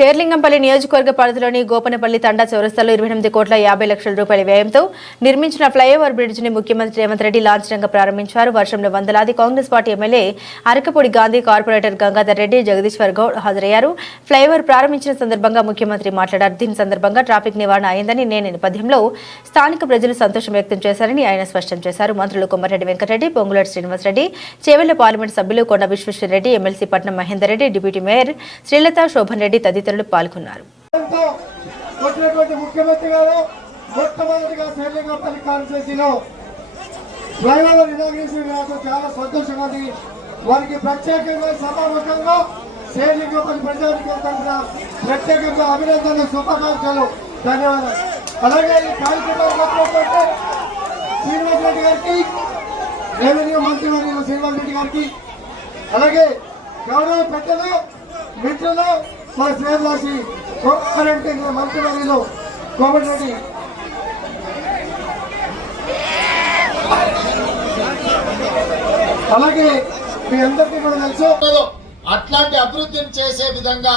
షేర్లింగంపల్లి నియోజకవర్గ పరిధిలోని గోపనపల్లి తండా చౌరస్తాలో ఇరవై ఎనిమిది కోట్ల యాభై లక్షల రూపాయల వ్యయంతో నిర్మించిన ఫ్లైఓవర్ బ్రిడ్జిని ముఖ్యమంత్రి రేవంత్ రెడ్డి లాంఛనంగా ప్రారంభించారు. వర్షంలో వందలాది Congress party MLA Arekapudi Gandhi corporator Gangadhar Reddy Jagadishwar Goud హాజరయ్యారు. ఫ్లైఓవర్ ప్రారంభించిన సందర్భంగా ముఖ్యమంత్రి మాట్లాడారు. దీని సందర్భంగా ట్రాఫిక్ నివారణ అయిందని నేను నేపథ్యంలో స్థానిక ప్రజలు సంతోషం వ్యక్తం చేశారని ఆయన స్పష్టం చేశారు. మంత్రులు కొమ్మరెడ్డి వెంకటరెడ్డి పొంగులటి శ్రీనివాసరెడ్డి చేవెళ్ళ పార్లమెంట్ సభ్యులు Konda Vishweshwarreddy MLC Patnam Mahender Reddy deputy mayor Srilatha Shobhan Reddy తదితరులు పాల్గొన్నారు. ఎంతో ముఖ్యమంత్రి గారు మొట్టమొదటిగా శైలింగపల్లి కాన్స్టిట్యూన్సీలో ఫ్లైఓవర్ ఇనాగ్రేషన్ నాకు చాలా సంతోషంగా ఉంది. వారికి ప్రత్యేకంగా సభాముఖంగా శైలింగపల్లి ప్రజానికి తరఫున ప్రత్యేకంగా అభినందనలు శుభాకాంక్షలు ధన్యవాదాలు. అలాగే ఈ కార్యక్రమంలో ఉన్నటువంటి శ్రీనివాస్ రెడ్డి గారికి రెవెన్యూ మంత్రి వర్యులు శ్రీనివాస్ రెడ్డి గారికి అలాగే గౌరవ పెద్దలు మిత్రులు మా శ్రేయవాసి కరెంట్ మంత్రివర్యులు కోమటిరెడ్డి అలాగే మీ అందరికీ కూడా తెలుసు. అట్లాంటి అభివృద్ధిని చేసే విధంగా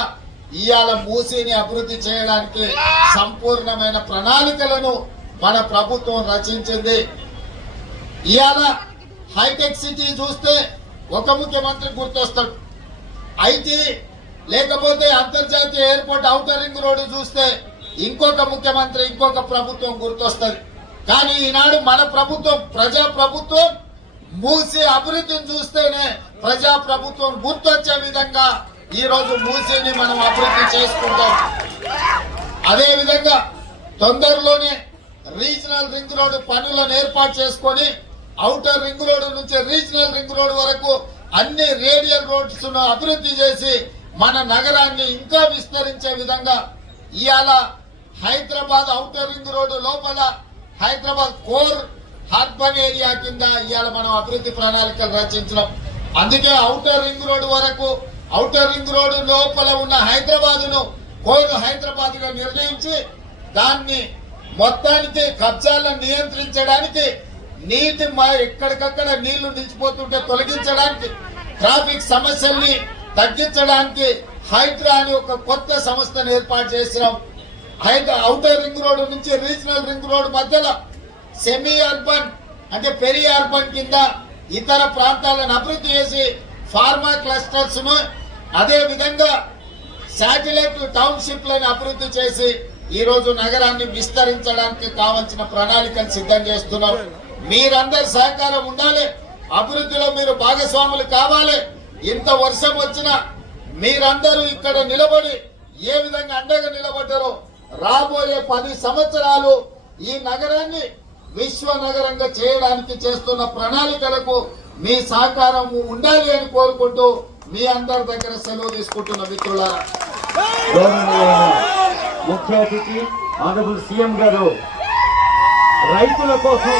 ఇవాళ మూసీని అభివృద్ధి చేయడానికి సంపూర్ణమైన ప్రణాళికలను మన ప్రభుత్వం రచించింది. ఇవాళ హైటెక్ సిటీ చూస్తే ఒక ముఖ్యమంత్రి గుర్తొస్తాడు. ఐటీ లేకపోతే అంతర్జాతీయ ఎయిర్పోర్ట్ ఔటర్ రింగ్ రోడ్డు చూస్తే ఇంకొక ముఖ్యమంత్రి ఇంకొక ప్రభుత్వం గుర్తొస్తుంది. కానీ ఈనాడు మన ప్రభుత్వం ప్రజా ప్రభుత్వం మూసి అభివృద్ధిని చూస్తేనే ప్రజా ప్రభుత్వం గుర్తొచ్చే విధంగా ఈ రోజు మూసీని మనం అభివృద్ధి చేసుకుంటాం. అదే విధంగా తొందరలోనే రీజనల్ రింగ్ రోడ్ పనులను ఏర్పాటు చేసుకొని అవుటర్ రింగ్ రోడ్ నుంచి రీజనల్ రింగ్ రోడ్ వరకు అన్ని రేడియల్ రోడ్స్ను అభివృద్ధి చేసి మన నగరాన్ని ఇంకా విస్తరించే విధంగా ఇవాళ హైదరాబాద్ ఔటర్ రింగ్ రోడ్డు లోపల హైదరాబాద్ కోర్ అర్బన్ ఏరియా కింద ఇవాళ మనం అభివృద్ధి ప్రణాళికలు రచించడం అందుకే ఔటర్ రింగ్ రోడ్ వరకు ఔటర్ రింగ్ రోడ్ లోపల ఉన్న హైదరాబాద్ను కోర్ హైదరాబాద్గా నిర్ణయించి దాన్ని మొత్తానికి కబ్జాలను నియంత్రించడానికి నీటి మా ఎక్కడికక్కడ నీళ్ళు నిలిచిపోతుంటే తొలగించడానికి ట్రాఫిక్ సమస్యల్ని తగ్గించడానికి హైడ్రా అని ఒక కొత్త సంస్థను ఏర్పాటు చేసినాం. హైడ్రా అవుటర్ రింగ్ రోడ్ నుంచి రీజనల్ రింగ్ రోడ్ మధ్యలో సెమీ అర్బన్ అంటే పెరి అర్బన్ కింద ఇతర ప్రాంతాలను అభివృద్ధి చేసి ఫార్మా క్లస్టర్స్ను అదే విధంగా శాటిలైట్ టౌన్షిప్లను అభివృద్ధి చేసి ఈ రోజు నగరాన్ని విస్తరించడానికి కావలసిన ప్రణాళికను సిద్ధం చేస్తున్నాం. మీరందరి సహకారం ఉండాలి. అభివృద్ధిలో మీరు భాగస్వాములు కావాలి. ఇంత వర్షం వచ్చినా మీరందరూ ఇక్కడ నిలబడి ఏ విధంగా అండగా నిలబడ్డారో రాబోయే పది సంవత్సరాలు ఈ నగరాన్ని విశ్వ నగరంగా చేయడానికి చేస్తున్న ప్రణాళికలకు మీ సహకారం ఉండాలి అని కోరుకుంటూ మీ అందరి దగ్గర సెలవు తీసుకుంటున్న మిత్రులారా. ముఖ్య అతిథి ఆనరబుల్ సీఎం గారు రైతుల కోసం